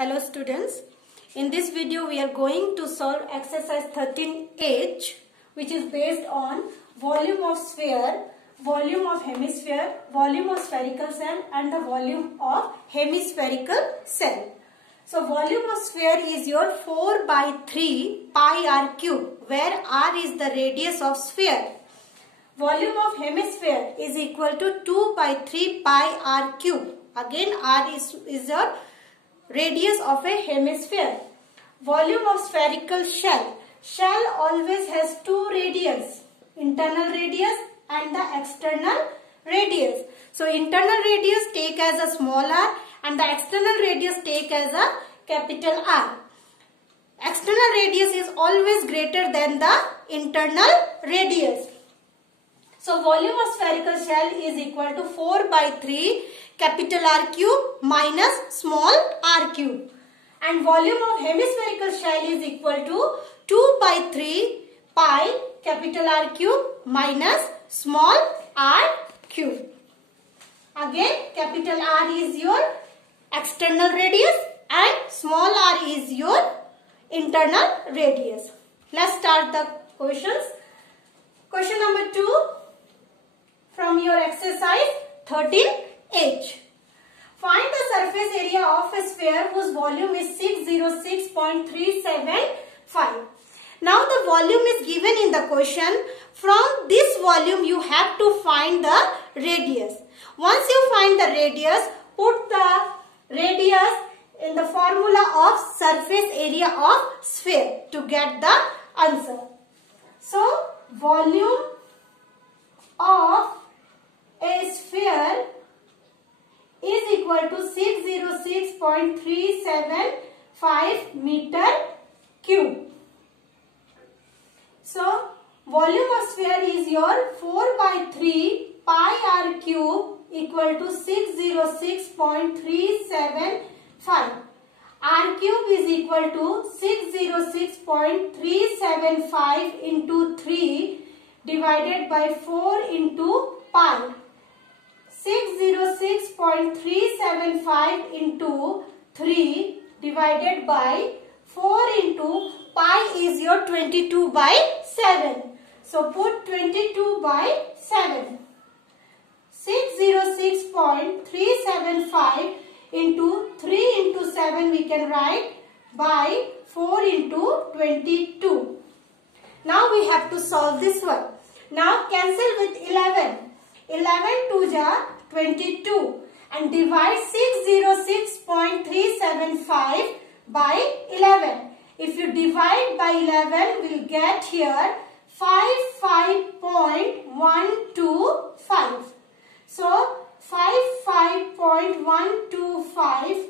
Hello students, in this video we are going to solve exercise 13H, which is based on volume of sphere, volume of hemisphere, volume of spherical cell and the volume of hemispherical cell. So volume of sphere is your 4 by 3 pi r cube, where r is the radius of sphere. Volume of hemisphere is equal to 2 by 3 pi r cube. Again r is your radius of a hemisphere. Volume of spherical shell. Shell always has two radius, internal radius and the external radius. So internal radius take as a small r and the external radius take as a capital R. External radius is always greater than the internal radius. So volume of spherical shell is equal to 4 by 3 capital R cube minus small r cube. And volume of hemispherical shell is equal to 2 by 3 pi capital R cube minus small r cube. Again capital R is your external radius and small r is your internal radius. Let's start the questions. Question number 2 from your exercise 13H. Find the surface area of a sphere whose volume is 606.375. Now the volume is given in the question. From this volume you have to find the radius. Once you find the radius, put the radius in the formula of surface area of sphere to get the answer. So volume of a sphere is equal to 606.375 meter cube. So volume of sphere is your 4 by 3 pi r cube equal to 606.375. R cube is equal to 606.375 into 3 divided by 4 into pi. 606.375 into 3 divided by 4 into pi is your 22 by 7. So put 22 by 7. 606.375 into 3 into 7 we can write by 4 into 22. Now we have to solve this one. Now cancel with 11. 11 2 ja 22 and divide 606.375 by 11. If you divide by 11, we'll get here 55.125. So 55.125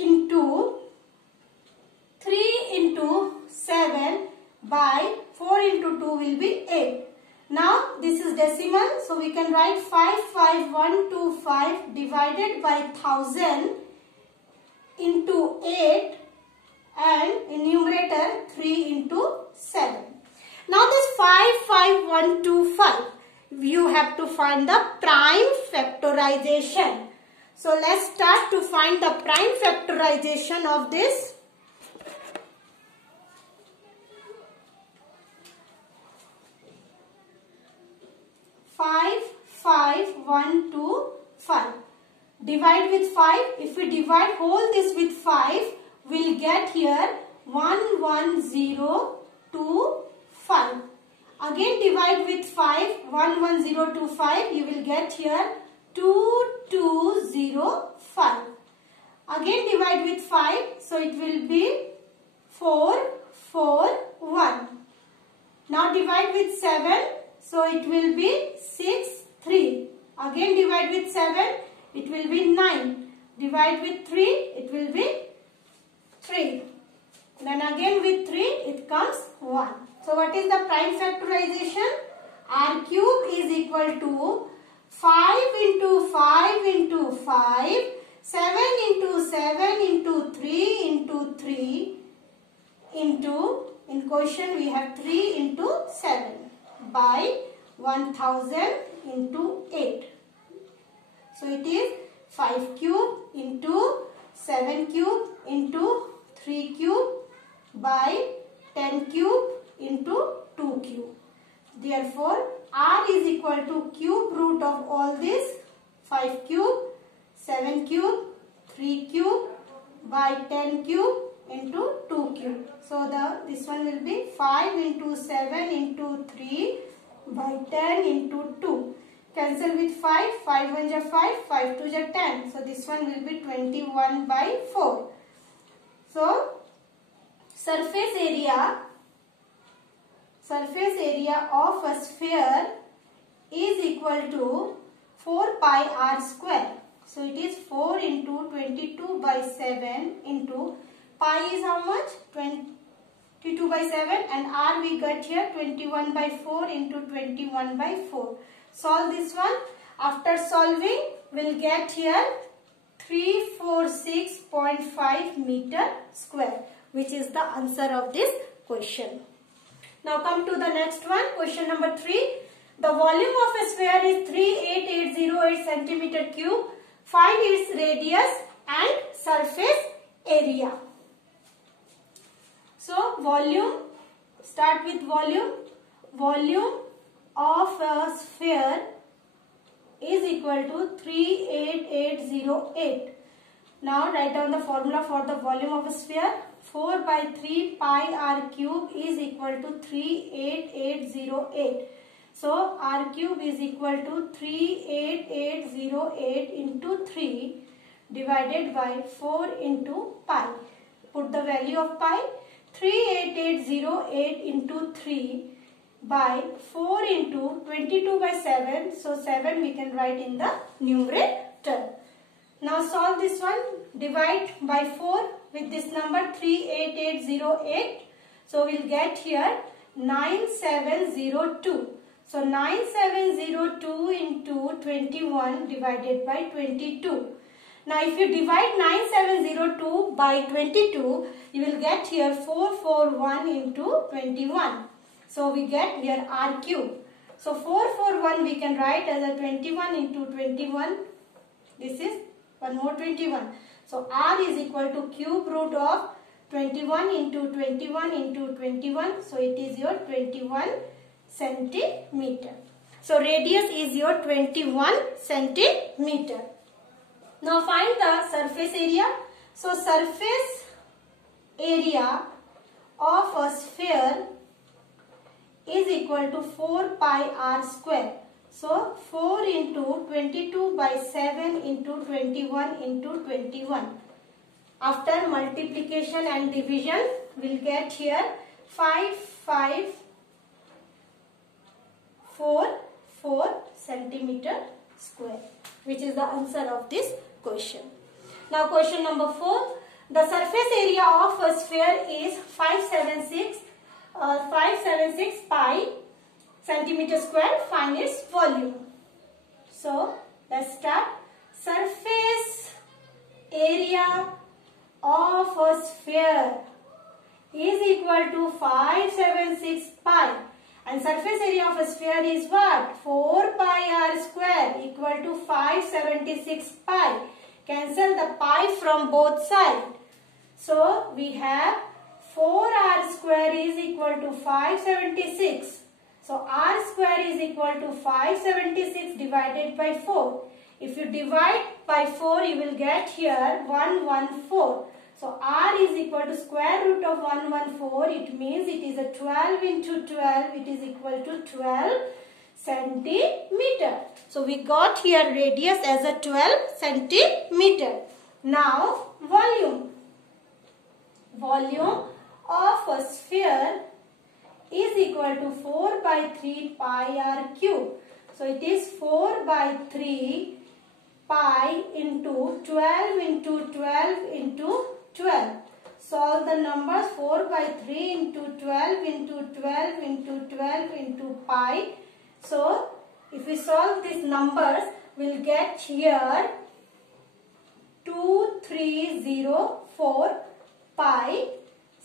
into 3 into 7 by 4 into 2 will be 8. Now this is decimal, so we can write 55125 divided by 1000 into 8 and in numerator 3 into 7. Now this 55125, you have to find the prime factorization. So let's start to find the prime factorization of this. 55125. Divide with 5. If we divide whole this with 5, we'll get here 11025. Again divide with 5, 11025. You will get here 2205. Again divide with 5. So it will be 441. Now divide with 7. So it will be 6, 3. Again divide with 7, it will be 9. Divide with 3, it will be 3. Then again with 3, it comes 1. So what is the prime factorization? R cube is equal to 5 into 5 into 5, 7 into 7 into 3 into 3 into, in question we have 3 into 7. By 1000 into 8. So it is 5 cube into 7 cube into 3 cube by 10 cube into 2 cube. Therefore, R is equal to cube root of all this 5 cube, 7 cube, 3 cube by 10 cube into 2 cube. So, this one will be 5 into 7 into 3 by 10 into 2. Cancel with 5, 5 1 is 5, 5 2 is 10. So, this one will be 21 by 4. So, surface area of a sphere is equal to 4 pi r square. So, it is 4 into 22 by 7 into pi is how much? 22 by 7 and r we got here 21 by 4 into 21 by 4. Solve this one. After solving, we'll get here 346.5 meter square, which is the answer of this question. Now come to the next one. Question number 3. The volume of a sphere is 38808 centimeter cube. Find its radius and surface area. So volume, start with volume. Volume of a sphere is equal to 38808. Now write down the formula for the volume of a sphere. 4 by 3 pi r cube is equal to 38808. So r cube is equal to 38808 into 3 divided by 4 into pi. Put the value of pi. 38808 into 3 by 4 into 22 by 7. So 7 we can write in the numerator. Now solve this one. Divide by 4 with this number 38808. So we'll get here 9702. So 9702 into 21 divided by 22. Now if you divide 9702 by 22, you will get here 441 into 21. So we get here r cube. So 441 we can write as a 21 into 21. This is one more 21. So r is equal to cube root of 21 into 21 into 21. So it is your 21 centimeter. So radius is your 21 centimeter. Now find the surface area. So surface area of a sphere is equal to 4 pi r square. So 4 into 22 by 7 into 21 into 21. After multiplication and division, we'll get here 5544 centimeter square, which is the answer of this question. Now question number 4. The surface area of a sphere is 576 pi centimeter square. Find its volume. So let's start. Surface area of a sphere is equal to 576 pi, and surface area of a sphere is what? 4 pi r square equal to 576 pi. Cancel the pi from both sides. So we have 4r square is equal to 576. So r square is equal to 576 divided by 4. If you divide by 4, you will get here 114. So r is equal to square root of 114. It means it is a 12 into 12. It is equal to 12 centimeter. So we got here radius as a 12 centimeter. Now volume. Volume of a sphere is equal to 4 by 3 pi r cube. So it is 4 by 3 pi into 12 into 12 into 12. Solve the numbers. 4 by 3 into 12 into 12 into 12 into pi. So if we solve these numbers, we'll get here 2304 pi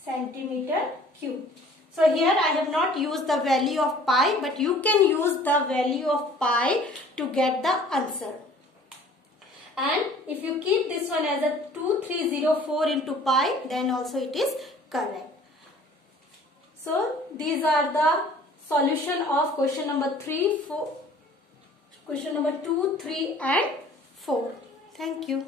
centimeter cube. So here I have not used the value of pi, but you can use the value of pi to get the answer. and if you keep this one as a 2304 into pi, then also it is correct. So these are the solution of question number 2, 3 and 4. Thank you.